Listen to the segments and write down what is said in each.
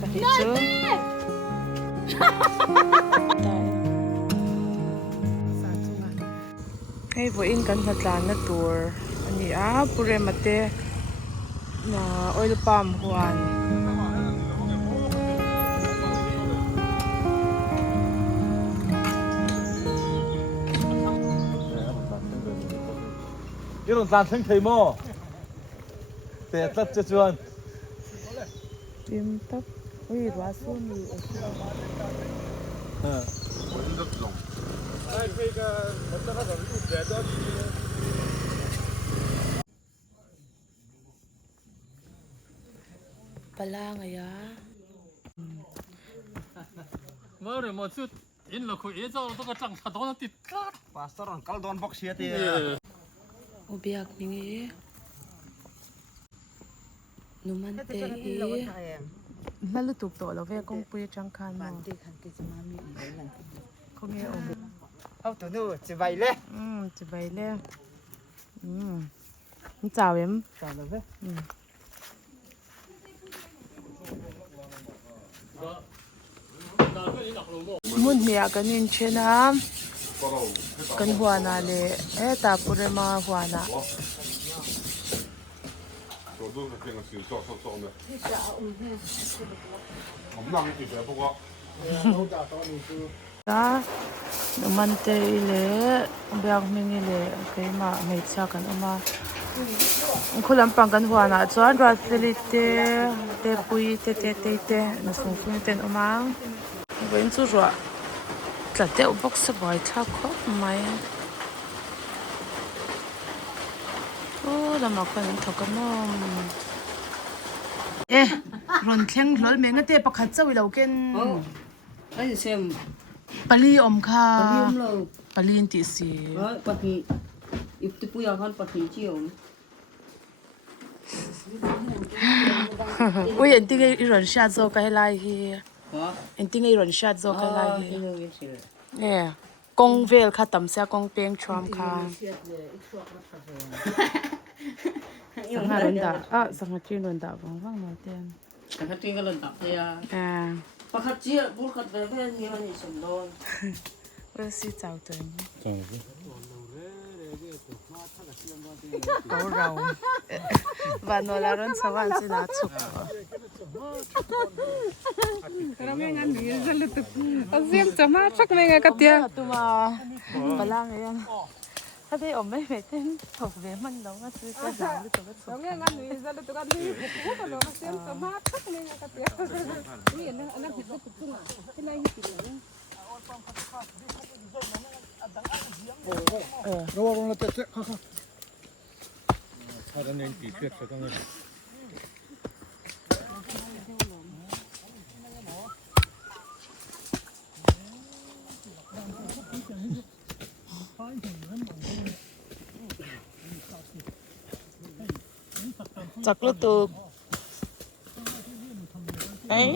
ปะฮิจูให้พวกอินกันพัดลานนะตัวอันนี้ปุเรมาเตนะออยล์ปั๊มหัวนี่이런 산생 테이머 대딱 저주한 จิมตับอุ้ยว่าสู้มีโอเคปลาไงยะ 뭐래 뭐저 인로 그 예전으로 또 짱 차도는 띠까 파스타랑 깔돈 복시에티อุเบียกนี่นุมันเตอีนั่นลูกตุกโตแล้วเว้ยกงปุยจังคันเนาะคงเงี้ยอม เอาตัวนู้จะไปเลย จะไปเลยมันจ่าวเอ็ม ตามเลย มุ่นเมียกันนินเชนะกันหัวนาเลยตาปุเรมาหัวนา 저도 그렇게 생각했어요. 쏘네. 겁나 믿기 잘 보고. จ้ามันเตอีเล่เบียกมิงอีเล่เคยมาไม่ชากันออกมาคุณลำปังกันหัวนาจวนรัสเซลิเตเตปุยเตน่าสงสารเต้นออกมาเว้นจู่รัวจะเตะอุปกรณ์สบายท่าครบไหมโอ้ลำบากกันถกกันมั่งร้อนแข็งร้อนแมงก็เตะปากขัดเจ้าอีเราเก่ง 아니 쌤 ปลีอมค่ะ 비움로 ปลีนติสี 바퀴 입도 뿌야간 바퀴 지요 อุ้ยเอ็นติ้งไอ้รอนชาโซก็ให้ไล่เฮีย 와 เอ็นติ้งไอ้รอนชาโซก็ให้ไล่เฮีย 생각했어요 เนี่ยกงเวลค่ะต่ำเสียกงเปียงชวมค่ะสังหารนดาสังหารจีนนดาบ้างมาเต้น 내가 띵글은 나야 เ 바퀴 물 갖다 배 니만 있으면 เพื่อสิเจ้าตัวนี้เราวันนู้นเราเริ่มสวรรค์สินะชุกเราไม่งั้นนี่จะลุตุเสียมจะมาชักไม่งั้นก็เตี้ยตัวมาปลาไงยังถ้าได้อมไม่เต้นถกเวมันเราก็ซื้อกระดาษหรือตัวก็สุก Kami nga ni sa luto kan ni ko ko no masem sa mata ni nga kapya. Ni ana hito ko nga. Kinay hito ni. 로와로나 때 카카 사단행 뒤에 저강을จากลุตุเอ้ย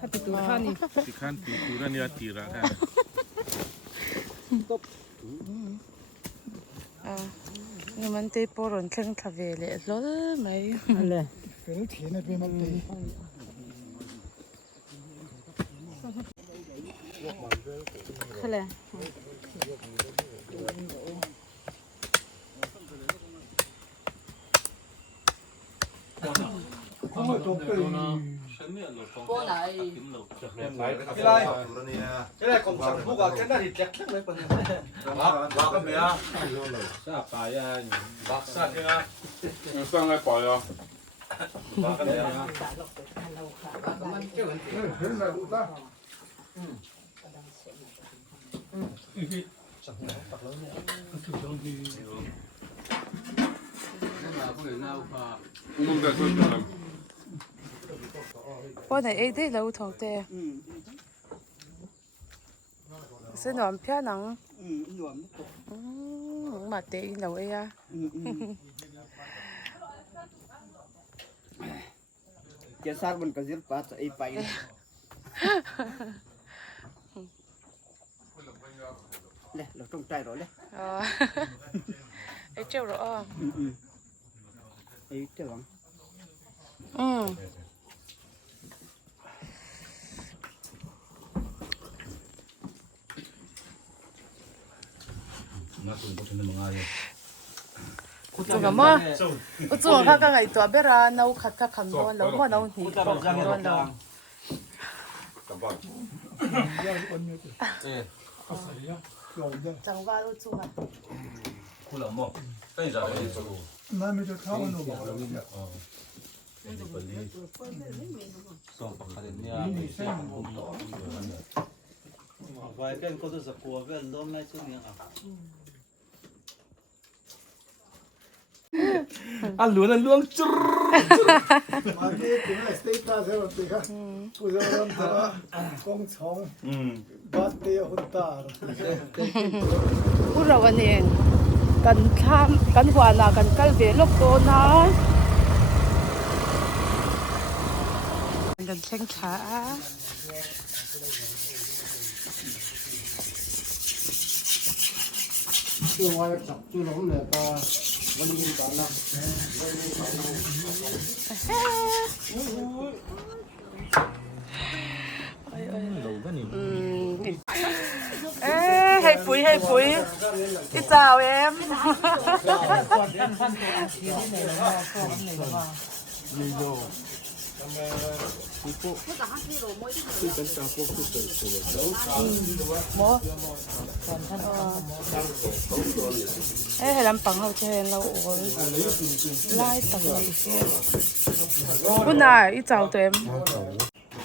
Kapito hani. Tikan tikuran ya tirakan. นี่มันตีปอร์นเครื่องทะเลเลยร้อนไหม 알레 그를 티네 베막대 그래 정말 좋대 뻔하이 cái cùng sản phụ cái này thì chắc lấy phần bác cái mẹ Sa paya ni. Baksa kena. Sang ai paya. Bak cái mẹ. Umum dah tu dalam. ป้อนไหนเอ้ได้เราถอดเตะเส้นหวานเพี้ยหนัง 이완 มาเตะเราเอ้ย 제살 본 거질 빠져 이 빠이 네, nó trong tay rồi đấy. Ấy trâu rõ. Ấy trâu lắm. มาถึงพวกฉันมึงอะไร จุกมั้งจุกข้าก็ไงตัวเบราเนาขัดข้าคำนวณแล้วว่าเนาหีบอกคำนวณเราจังหวะเราจุกอ่ะ คุณละมั้งตั้งใจเลยจุก 那没就差不多吧。ส่งประเด็นเนี่ย ไว้กันก็จะสกัวกันล้มในช่วงนี้อ่ะ อ่ะหลวงล่วงจุ๊ Aquí tiene esta se lo pica. Pusieron con chong. Basti juntar. พูดเราวันเองกันข้ามกันหัวหน้ากันกันเวลกโตนะกันแข่งขา Chưa ngoài chọc chưa lắm này ta vẫn đi cả năm. ให้ปุ๋ยพี่เจ้าเอ็มให้ลำปังเขาเชนเราโอ้ยไล่ตังเลยคุณนายอีเจ้าเต็ม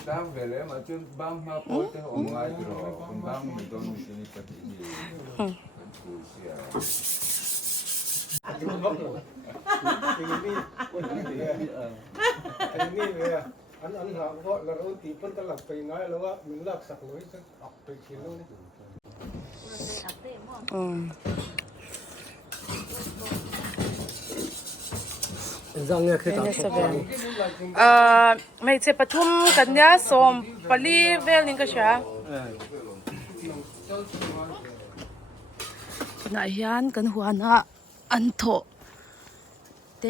Đang về lấy mà chưa băng mà bố thế ở ngoài rồi còn băng mình tôi mình sẽ đi tập gì Ini ya. An hak kok lalu tipen telak pengai lalu minlak sak loi sak ak pe kilo ni. ไม่ใช่ปทุมกันยาสมปลีเวลิงก็ใช่นายยันกันหัวหน้าอันโตเต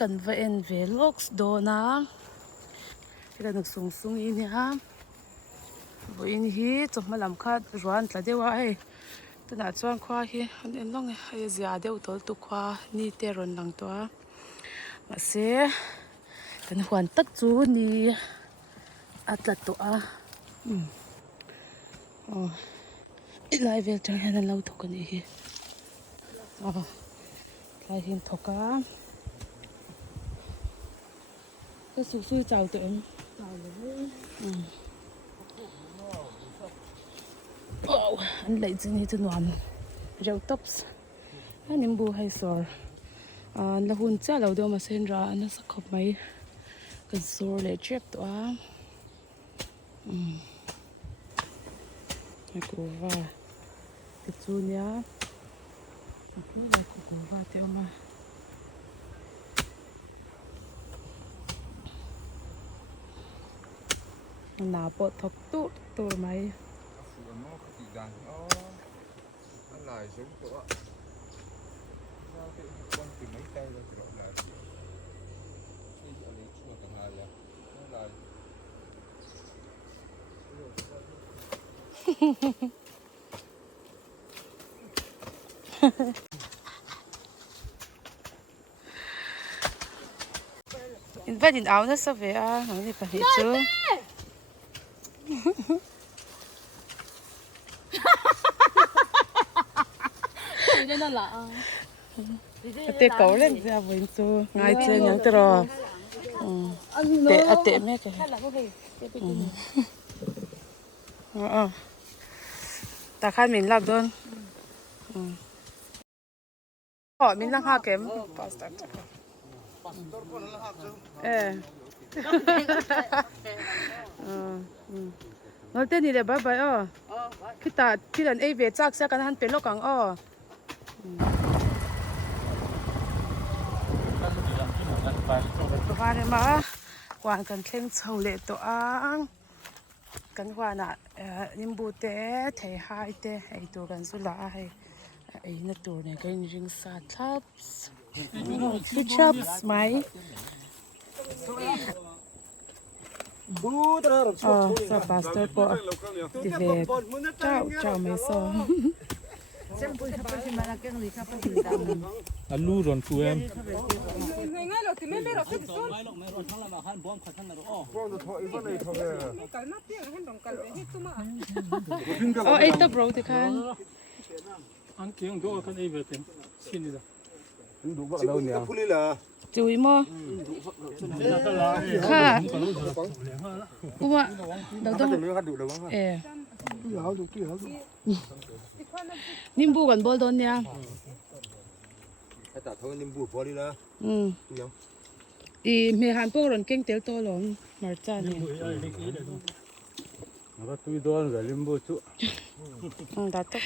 กันเวนเวลอกส์โดนะกันนึกสูงอีเนี่ยบอินฮีจบมาลำคัดร้อนแต่เดี๋ยวไอ้ตนาจวนควาฮีอันนี้น้องไอ้ยาเดี๋ยวตัวตุควานี่เตรอนหลังตัวมาเสียกันหวนตักจูนี่อัตลัดตัวอีไลเวลจังเห็นเราถกกันอีไลเห็นถกกันก็สู้ๆเจ้าตัวเองโอ้อันไหลจีนี่จะนอนเร็วต๊อปส์อันนี้บูไฮซอร์แล้วหุ่นเจ้าเราเดี๋ยวมาเซ็นร้านสักขบไหมกันโซ่เลยเจ็บตัวให้กูว่าติดจูเนี้ยนี่ให้กูว่าเดี๋ยวมาหนาปวดทกตัวไหม lại xuống chỗ con từ mấy tay rồi rồi lại đi ở đấy chùa cả ngày rồi lại in vai din áo nó sao vậy à nói gì phải chứ tê cẩu lên ra với chú ngay chơi nhắn tờ tê mẹ cái ta khai mình làm đơn họ mình đang hạ kém nói tên gì để bye bye khi lần ấy về chắc sẽ cần hắn bên lốc càngว่าเนี่ยมาหวานกันเข่งเฉาเละตัวอ่างกันหวานนิมบูเต้เทหายเต้ไอตัวกันสุดละไอ้นั่นตัวเนี่ยกันริงซาทับส์ฟิชชับส์ไหมสปาสเตอร์ปอติเวเจ้าไม่ซ้อม Alu ron tu em. ngay rồi thì mấy rồi cái sốไม่หรอกไม่รอดทั้งละมาหันบ้องขัดทั้งนั้นอ๋อ Bro the thought even they thought mấy cái nó tiếng hết đồng cái hết tụi mà Oh, ito bro, di kan. Ang kiang do kan ei vetem. Sini da. đủ vợ đâu nhỉ Chui mo. Ka. Kuma. Dagdang. Eh. Nimbu kan bol don ya. Tại thôi niềm vui bỏ đi ra. I me han po ron keng tel to long mar cha ni. Nó tui đón rồi lim bố chú. Da to.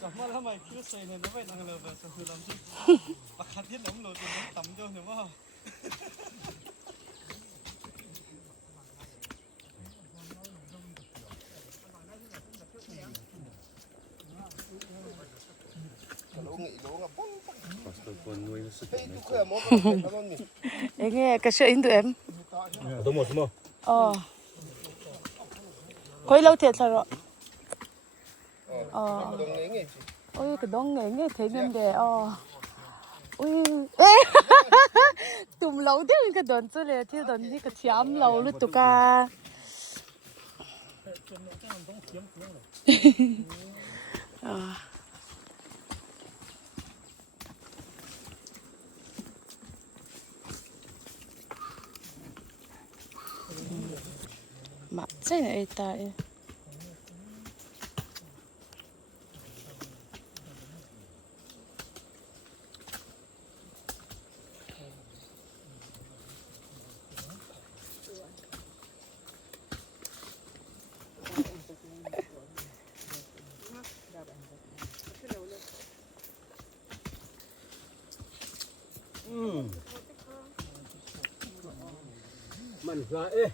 Cảm ơn mày cứ xây nên nó vậy năng lượng và sự làm gì. Và khát thiết lắm rồi thì nó tắm cho hiểu không? Ege ka sha indu em. Đúng rồi, đúng Ờ. Khoi lâu thiệt rồi. Ờ. Ôi cái đống nghe thấy bên đề ui tụm lâu thế cái đòn cho lẹ thế đòn đi cái chém lâu luôn tụi ca mà cái này tại mình ra ê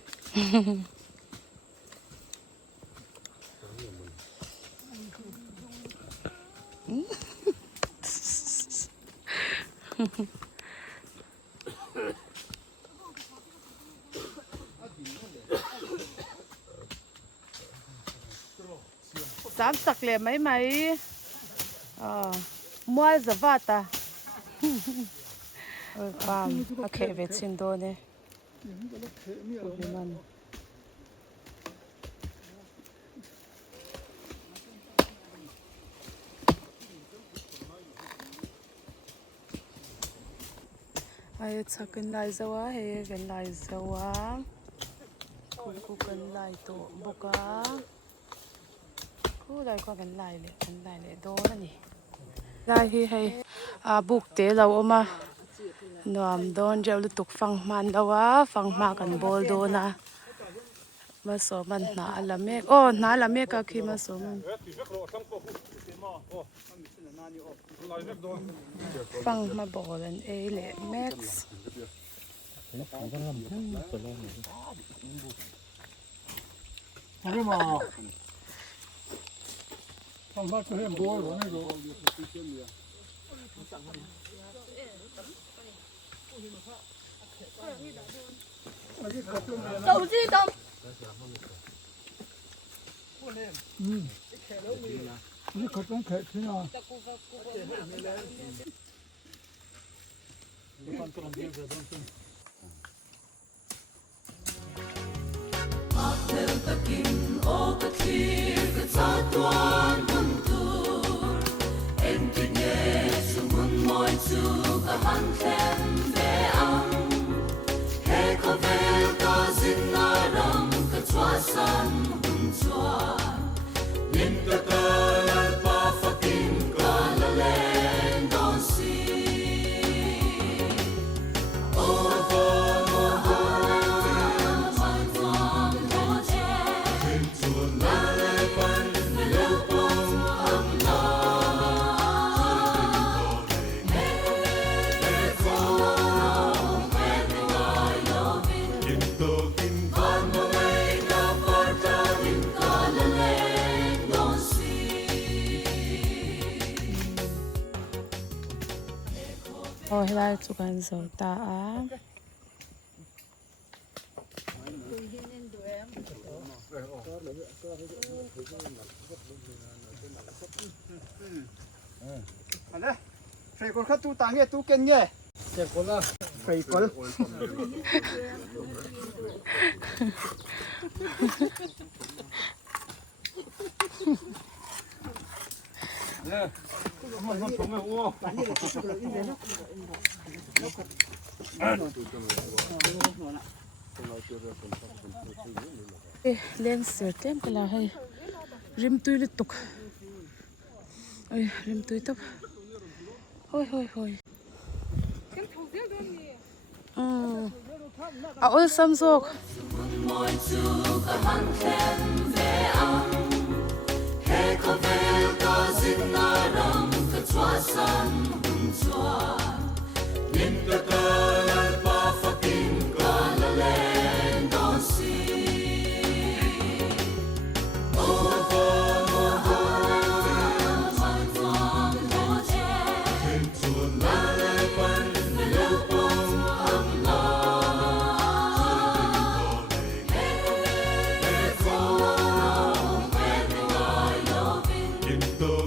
dám sặc lẹ mấy mua giờ vặt à bam ok về xin đồ này ai chắc cần lại dâu á hay cần lại dâu á cũng cần lại tổ bốc á cũng lại qua cần lại đồ này lại hi hay bốc té lâu mà nằm đón rau lụt tục phăng man đâu á phăng ma cần bol đồ na mà số mình nã làm mẹ nã làm mẹ cả khi mà số mình phăng mà bol lên ấy lệ max Nhưng mà không phát cho em đôi rồi này rồi. đâu gì đâu Nó có trong thể thế nào? Ôi lại chụp ảnh rồi ta á. Đấy, phải con khát tu tàng nghe tu kén nghe. Chết con là Phải con. Lên sửa tem cái là hay rim tui liên tục. Ôi rim tui tóc. Hôi hôi hôi. Ôi xăm rộp. Into